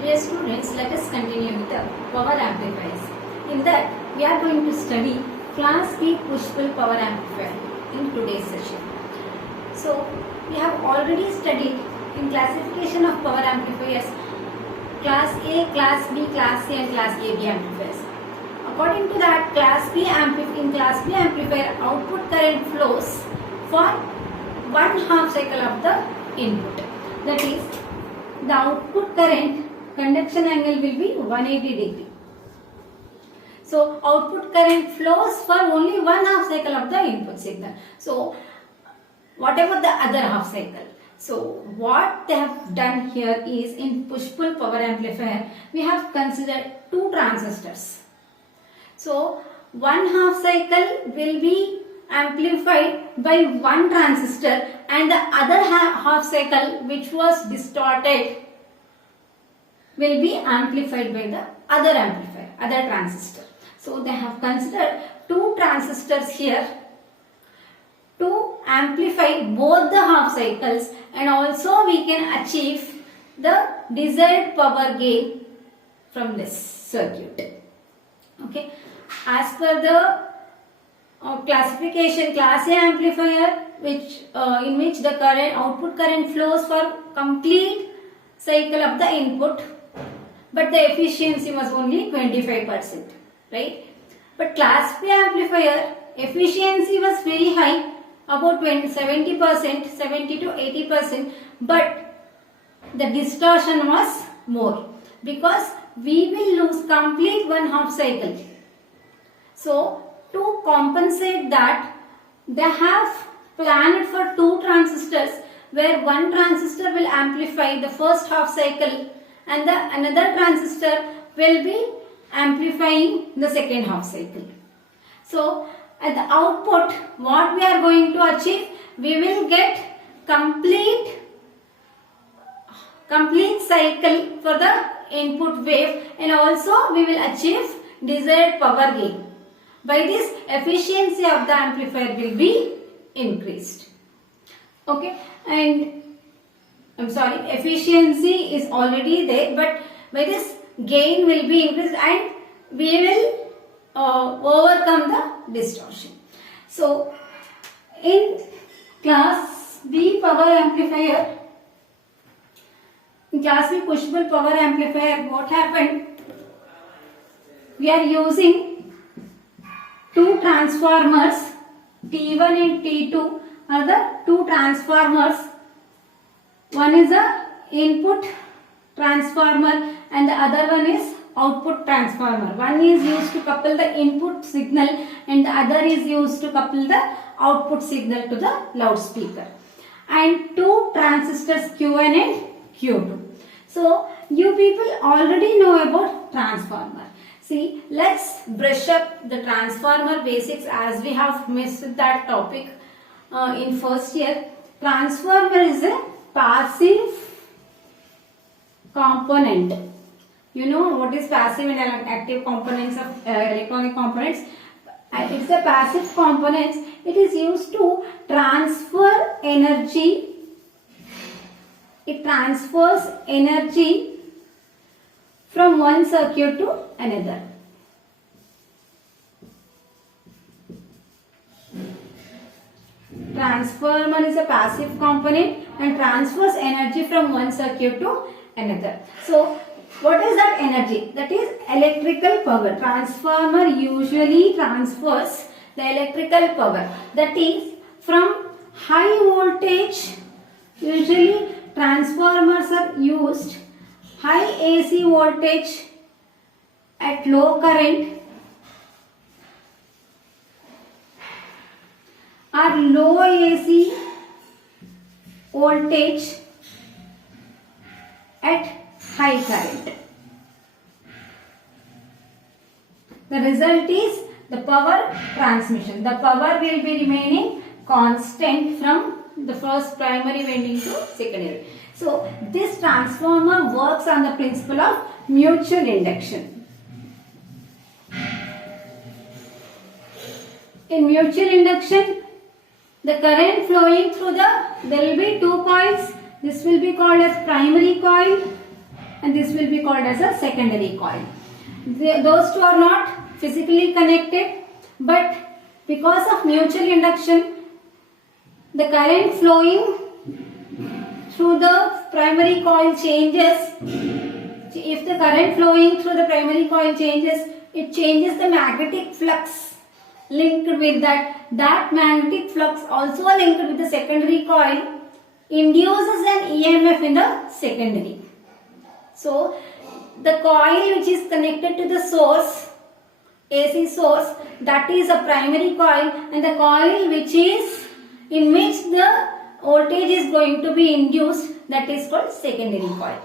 Dear students, let us continue with the power amplifiers. In that, we are going to study Class B push-pull power amplifier in today's session. So, we have already studied in classification of power amplifiers Class A, Class B, Class C and Class AB amplifiers. According to that, in Class B amplifier, output current flows for 1/2 cycle of the input. That is, the output current conduction angle will be 180 degree. So, output current flows for only 1/2 cycle of the input signal. So, whatever the other half cycle. So, what they have done here is in push-pull power amplifier, we have considered two transistors. So, 1/2 cycle will be amplified by one transistor and the other half cycle, which was distorted, will be amplified by the other amplifier, other transistor. So, they have considered two transistors here to amplify both the half cycles, and also we can achieve the desired power gain from this circuit. Okay, as per the classification, Class A amplifier, in which the output current flows for complete cycle of the input, but the efficiency was only 25%, right? But Class B amplifier efficiency was very high, about 70%, 70 to 80%, but the distortion was more because we will lose complete 1/2 cycle. So, to compensate that, they have planned for two transistors where one transistor will amplify the first half cycle and another transistor will be amplifying the second half cycle. So, at the output, what we are going to achieve, we will get complete cycle for the input wave, and also we will achieve desired power gain. By this, efficiency of the amplifier will be increased. Okay, and efficiency is already there, but by this gain will be increased and we will overcome the distortion. So, in Class B power amplifier, in Class B push-pull power amplifier, what happened? We are using two transformers, T1 and T2 are the two transformers. One is a input transformer and the other one is output transformer. One is used to couple the input signal and the other is used to couple the output signal to the loudspeaker. And two transistors Q1 and Q2. So, you people already know about transformer. See, let's brush up the transformer basics as we have missed that topic in first year. Transformer is a passive component. You know what is passive and active components of electronic components. It's a passive component. It is used to transfer energy. It transfers energy from one circuit to another. Transformer is a passive component and transfers energy from one circuit to another. So, what is that energy? That is electrical power. Transformer usually transfers the electrical power. That is from high voltage. Usually transformers are used high AC voltage at low current or low AC voltage at high current. The result is the power transmission. The power will be remaining constant from the first primary winding to secondary. So, this transformer works on the principle of mutual induction. In mutual induction, the current flowing through there will be two coils. This will be called as primary coil and this will be called as a secondary coil. Those two are not physically connected, but because of mutual induction, the current flowing through the primary coil changes. If the current flowing through the primary coil changes, it changes the magnetic flux linked with that. That magnetic flux also linked with the secondary coil induces an EMF in the secondary. So, the coil which is connected to the source, AC source, that is a primary coil, and the coil which is in which the voltage is going to be induced, that is called secondary coil.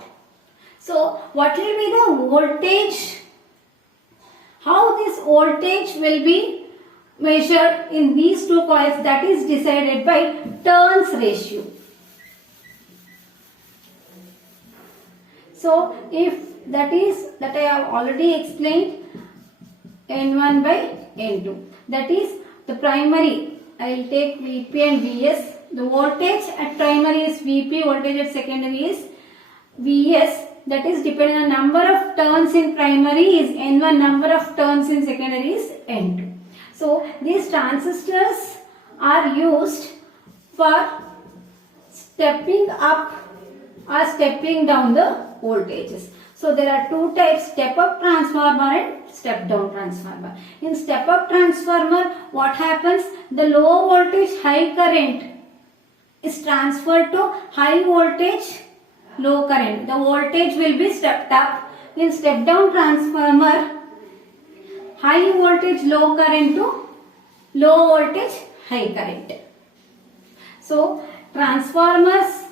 So, what will be the voltage? How this voltage will be measured in these two coils, that is decided by turns ratio. So, if that I have already explained, N1 by N2, that is the primary, I will take Vp and Vs. The voltage at primary is Vp, voltage at secondary is Vs. That is depending on number of turns in primary is N1, number of turns in secondary is N2. So, these transistors are used for stepping up or stepping down the voltages. So, there are two types, step up transformer and step down transformer. In step up transformer, what happens? The low voltage high current is transferred to high voltage low current. The voltage will be stepped up. In step down transformer, high voltage low current to low voltage high current. So, transformers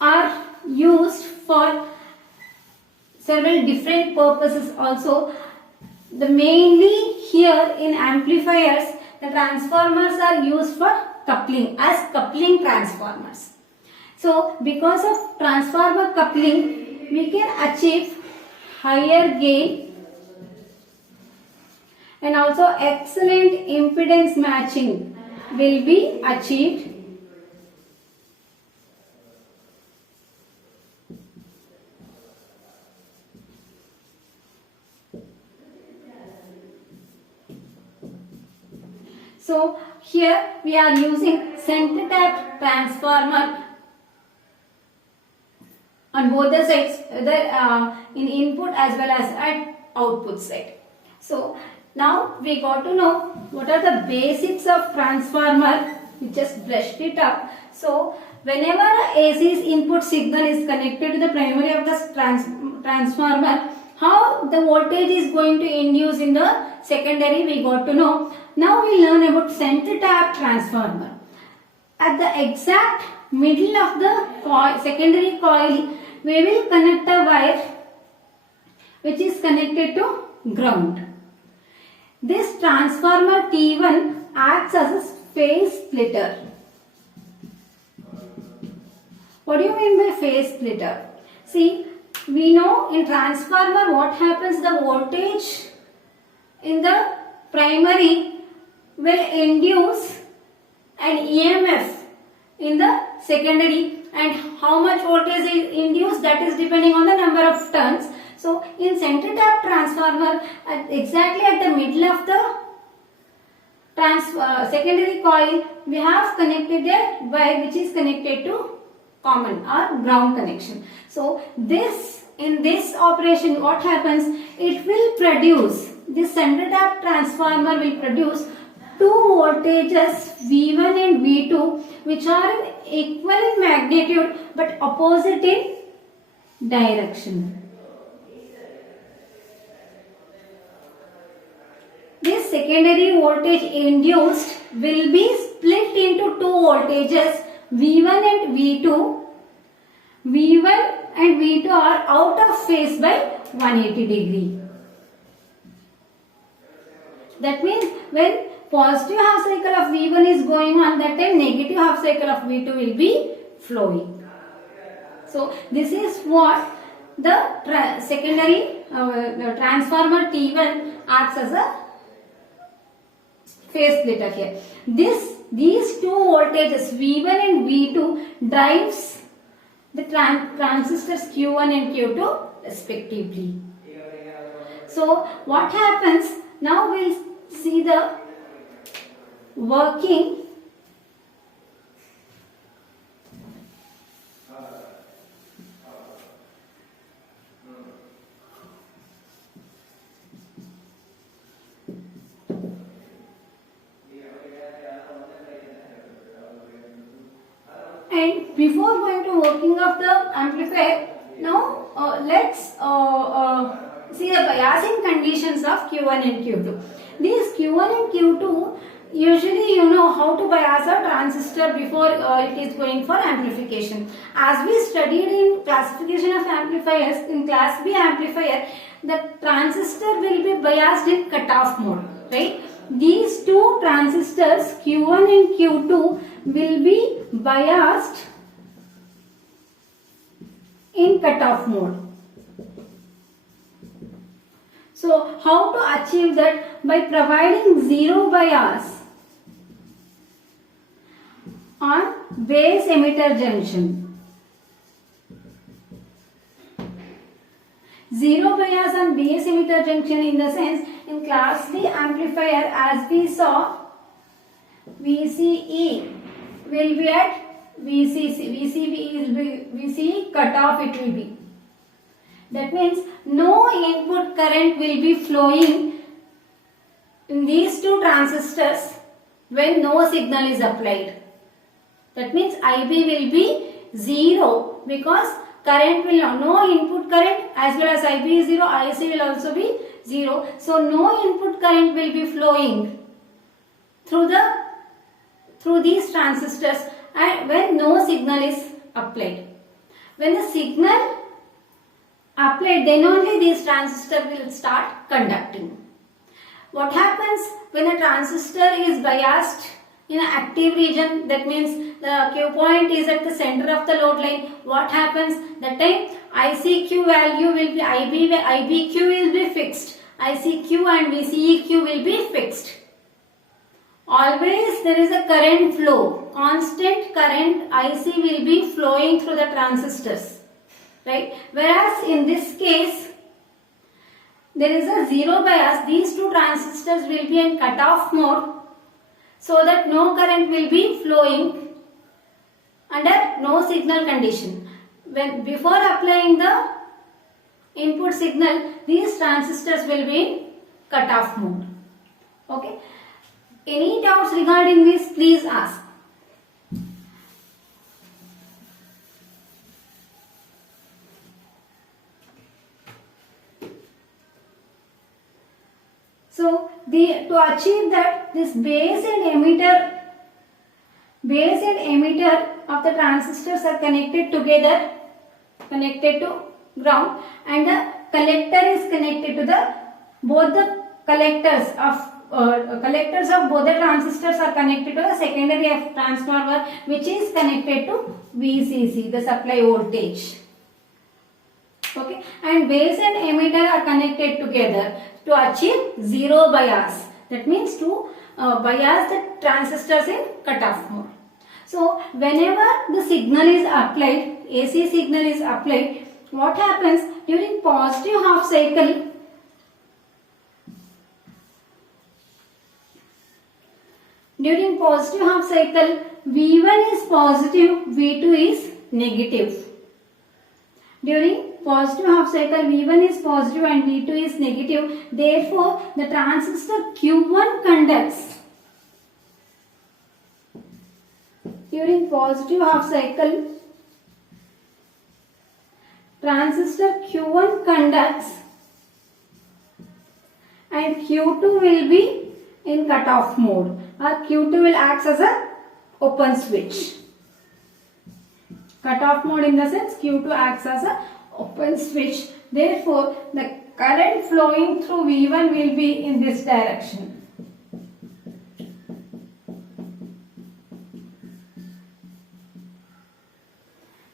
are used for several different purposes also. The mainly here in amplifiers, the transformers are used for coupling, as coupling transformers. So, because of transformer coupling, we can achieve higher gain and also excellent impedance matching will be achieved. So, here we are using center tap transformer on both the sides, whether in input as well as at output side. So, now we got to know what are the basics of transformer. We just brushed it up. So, whenever AC's input signal is connected to the primary of the transformer, how the voltage is going to induce in the secondary, we got to know. Now we learn about center tap transformer. At the exact middle of the secondary coil, we will connect a wire which is connected to ground. This transformer T1 acts as a phase splitter. What do you mean by phase splitter? See, we know in transformer what happens, the voltage in the primary will induce an EMF in the secondary, and how much voltage is induced, that is depending on the number of turns. So, in center tap transformer, exactly at the middle of the secondary coil, we have connected a wire which is connected to common or ground connection. So, in this operation, what happens? It will produce, this center tap transformer will produce two voltages V1 and V2 which are equal in magnitude but opposite in direction. This secondary voltage induced will be split into two voltages V1 and V2. V1 and V2 are out of phase by 180 degree. That means when positive half cycle of V1 is going on, that time negative half cycle of V2 will be flowing. So, this is what the secondary transformer T1 acts as a phase splitter here. These two voltages V1 and V2 drives the transistors Q1 and Q2 respectively. So what happens? Now we'll see the working and before going to working of the amplifier, now let's see the biasing conditions of Q1 and Q2. These Q1 and Q2, usually you know how to bias a transistor before it is going for amplification. As we studied in classification of amplifiers, in class B amplifier, the transistor will be biased in cutoff mode, right? These two transistors Q1 and Q2 will be biased in cutoff mode. So how to achieve that? By providing zero bias on base emitter junction. Zero bias on base emitter junction in the sense, in class B amplifier, as we saw, VCE will be at VCC. VCE cutoff it will be. That means no input current will be flowing in these two transistors when no signal is applied. That means IB will be 0 because current will no input current as well as IB is 0, IC will also be 0. So no input current will be flowing through these transistors and when no signal is applied. When the signal applied, then only these transistors will start conducting. What happens when a transistor is biased in an active region? That means the Q point is at the center of the load line. What happens? That time ICQ value will be IBQ will be fixed. ICQ and VCEQ will be fixed. Always there is a current flow. Constant current IC will be flowing through the transistors. Right? Whereas in this case, there is a zero bias. These two transistors will be in cutoff mode so that no current will be flowing under no signal condition. When before applying the input signal, these transistors will be in cutoff mode. Okay. Any doubts regarding this? Please ask. So to achieve that, this base and emitter of the transistors are connected together, connected to ground, and the collector is connected to both the collectors of both the transistors are connected to the secondary of transformer, which is connected to VCC, the supply voltage. Okay, and base and emitter are connected together to achieve zero bias. That means to bias the transistors in cutoff mode. So whenever the signal is applied, AC signal is applied, what happens during positive half cycle? During positive half cycle, V1 is positive, V2 is negative. During positive half cycle, V1 is positive and V2 is negative. Therefore, the transistor Q1 conducts. During positive half cycle, transistor Q1 conducts and Q2 will be in cutoff mode, or Q2 will act as a open switch. Cutoff mode in the sense Q2 acts as a open switch. Therefore, the current flowing through V1 will be in this direction.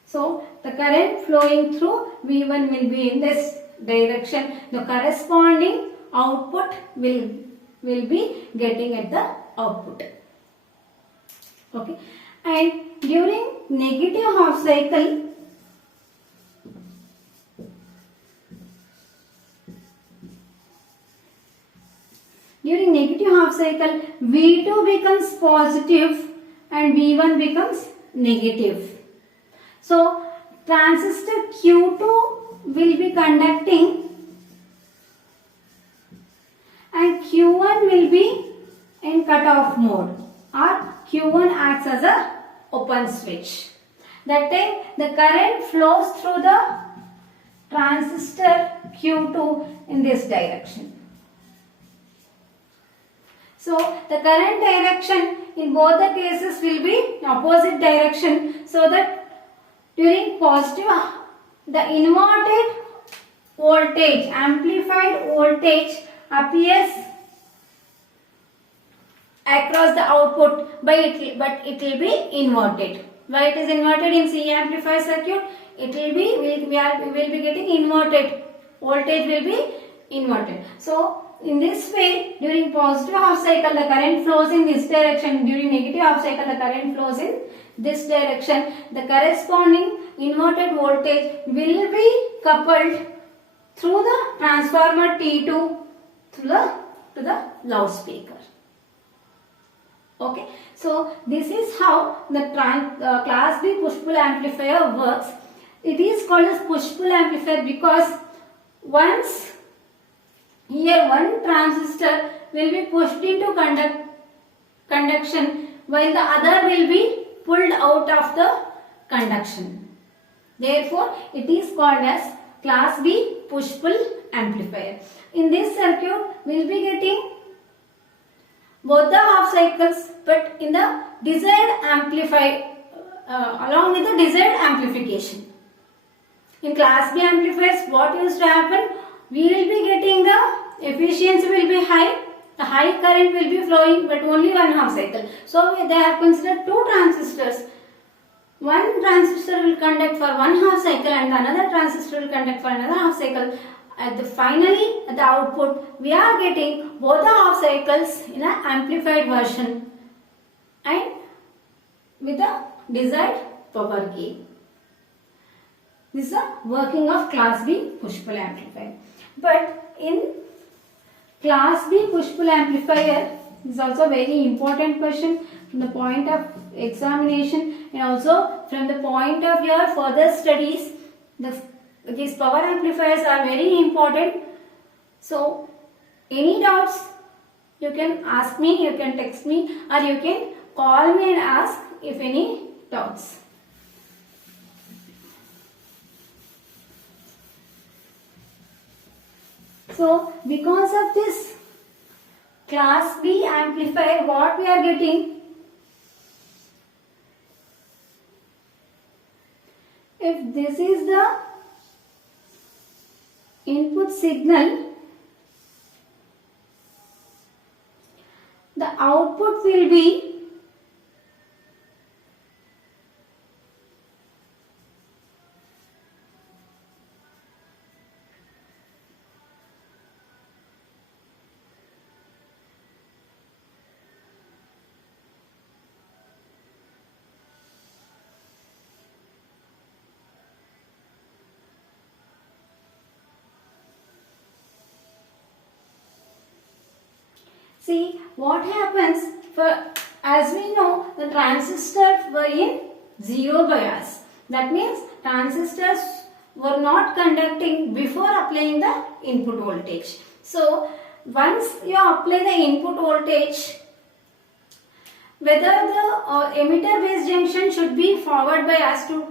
So, the current flowing through V1 will be in this direction. The corresponding output will be getting at the output. Okay. And during negative half cycle, negative half cycle, V2 becomes positive and V1 becomes negative. So transistor Q2 will be conducting and Q1 will be in cutoff mode, or Q1 acts as a open switch. That time the current flows through the transistor Q2 in this direction. So the current direction in both the cases will be opposite direction, so that during positive the inverted voltage, amplified voltage appears across the output, but it will be inverted. Why it is inverted in C amplifier circuit? It will be, we will be getting inverted. Voltage will be inverted. So in this way, during positive half cycle the current flows in this direction. During negative half cycle the current flows in this direction. The corresponding inverted voltage will be coupled through the transformer T2 to the loudspeaker. Okay, so this is how the class B push-pull amplifier works. It is called as push-pull amplifier because once here one transistor will be pushed into conduction while the other will be pulled out of the conduction. Therefore, it is called as class B push-pull amplifier. In this circuit, we will be getting both the half cycles, but in the desired along with the desired amplification. In class B amplifiers, what used to happen? We will be getting the efficiency will be high, the high current will be flowing, but only one half cycle. So they have considered two transistors. One transistor will conduct for one half cycle and another transistor will conduct for another half cycle. Finally, at the output, we are getting both the half cycles in an amplified version and with the desired power gain. This is the working of class B push-pull amplifier. But in class B push-pull amplifier, this is also a very important question from the point of examination and also from the point of your further studies. These power amplifiers are very important. So, any doubts you can ask me, you can text me, or you can call me and ask if any doubts. So, because of this class B amplifier, what we are getting? If this is the input signal, the output will be see what happens as we know the transistors were in zero bias. That means transistors were not conducting before applying the input voltage. So once you apply the input voltage, whether the emitter base junction should be forward bias to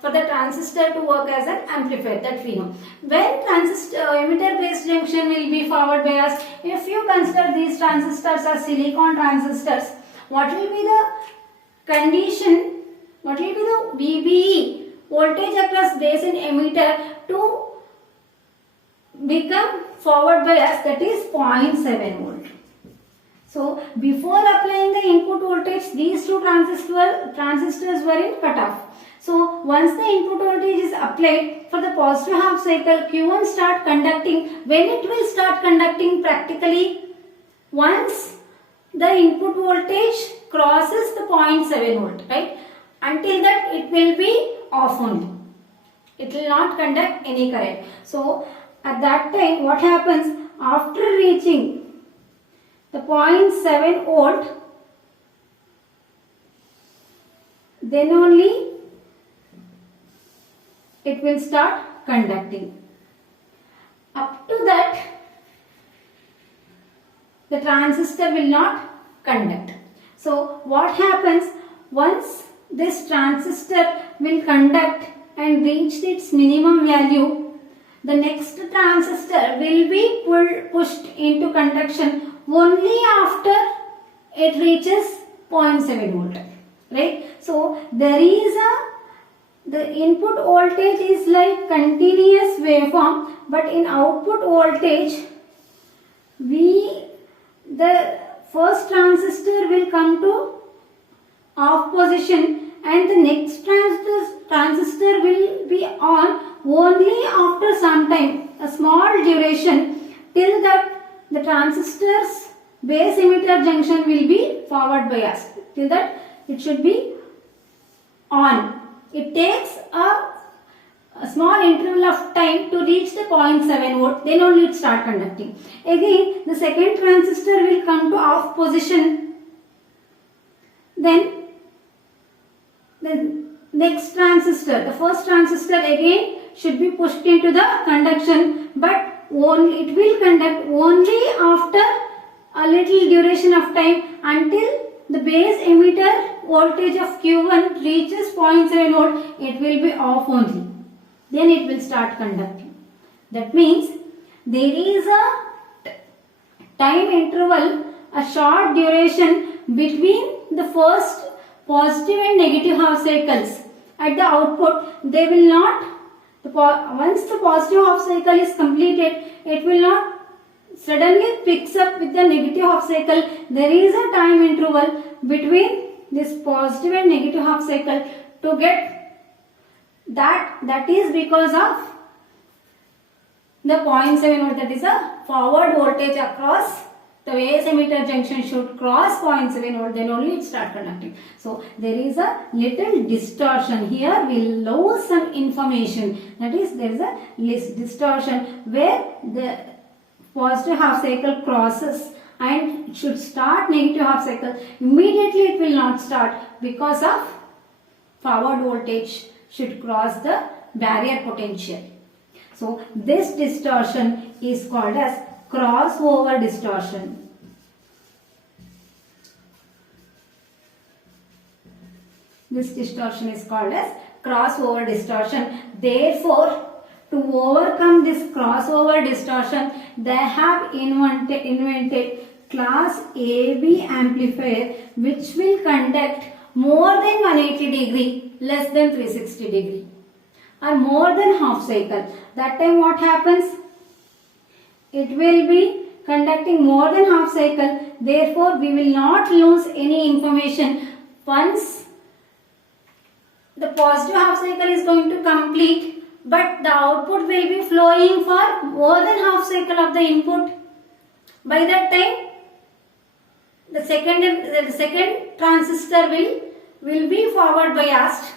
for the transistor to work as an amplifier, that we know. When emitter base junction will be forward bias, if you consider these transistors as silicon transistors, what will be the condition, what will be the VBE, voltage across base and emitter, to become forward bias, that is 0.7 volt. So before applying the input voltage, these two transistors were in cutoff. So once the input voltage is applied, for the positive half cycle, Q1 start conducting. When it will start conducting practically? Once the input voltage crosses the 0.7 volt, right? Until that it will be off only. It will not conduct any current. So at that time what happens? After reaching the 0.7 volt, then only it will start conducting. Up to that, the transistor will not conduct. So what happens once this transistor will conduct and reach its minimum value, the next transistor will be pushed into conduction only after it reaches 0.7 volt, right? So there is the input voltage is like continuous waveform, but in output voltage the first transistor will come to off position and the next transistor will be on only after some time, a small duration, till that the transistor's base emitter junction will be forward biased. Till that it should be on. It takes a small interval of time to reach the 0.7 volt, then only it start conducting. Again, the second transistor will come to off position, then the next transistor, the first transistor again should be pushed into the conduction, but it will conduct only after a little duration of time until the base emitter voltage of Q1 reaches 0.7 volt, it will be off only. Then it will start conducting. That means there is a time interval, a short duration between the first positive and negative half cycles. At the output, they will not, once the positive half cycle is completed, it will not suddenly picks up with the negative half cycle. There is a time interval between this positive and negative half cycle to get that is because of the 0.7 volt, that is a forward voltage across the base emitter junction should cross 0.7 volt, then only it start conducting. So there is a little distortion here, we will lose some information, that is there is a distortion where the positive half cycle crosses and it should start negative half cycle. Immediately it will not start because of forward voltage should cross the barrier potential. So this distortion is called as crossover distortion. This distortion is called as crossover distortion. Therefore, to overcome this crossover distortion, they have invented class AB amplifier which will conduct more than 180 degree, less than 360 degree, or more than half cycle. That time what happens? It will be conducting more than half cycle. Therefore, we will not lose any information. Once the positive half cycle is going to complete, but the output will be flowing for more than half cycle of the input. By that time, the second transistor will be forward biased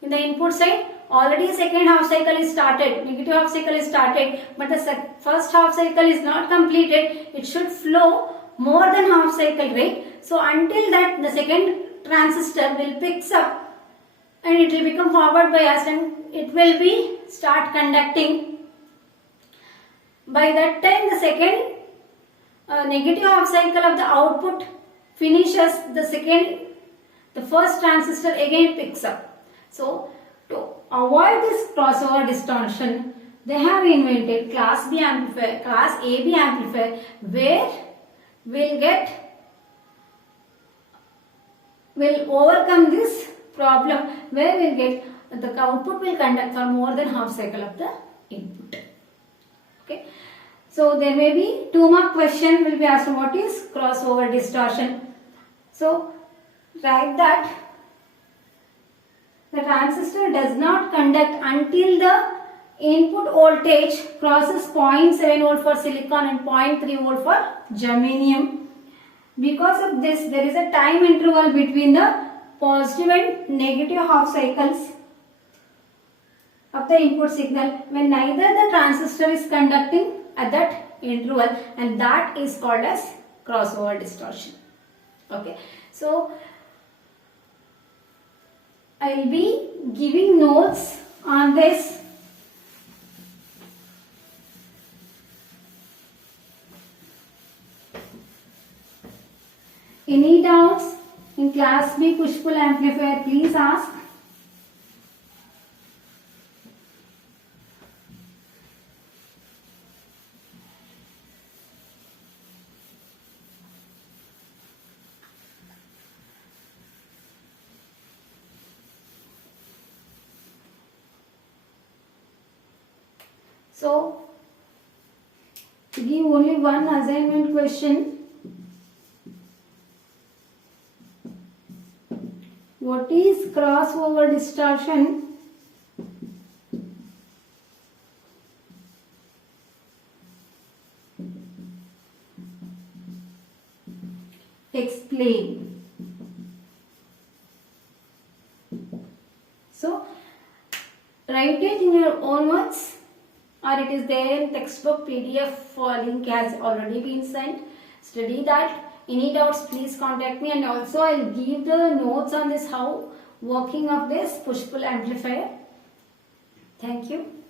in the input side. Already second half cycle is started, negative half cycle is started, but the first half cycle is not completed. It should flow more than half cycle, right? So until that, the second transistor will picks up and it will become forward biased and it will be start conducting. By that time, the second negative half cycle of the output finishes, the first transistor again picks up. So to avoid this crossover distortion, they have invented class B amplifier, class AB amplifier, where will overcome this problem, where we'll get the output will conduct for more than half cycle of the input. Okay. So there may be 2 mark question will be asked, what is crossover distortion. So write that the transistor does not conduct until the input voltage crosses 0.7 volt for silicon and 0.3 volt for germanium. Because of this, there is a time interval between the positive and negative half cycles of the input signal when neither the transistor is conducting at that interval, and that is called as crossover distortion. Okay, so I'll be giving notes on this. Any doubts in class B push-pull amplifier, please ask. So, to give only one assignment question. What is crossover distortion? Explain. So, write it in your own words, or it is there in textbook PDF link has already been sent. Study that. Any doubts, please contact me, and also I'll give the notes on this how working of this push-pull amplifier. Thank you.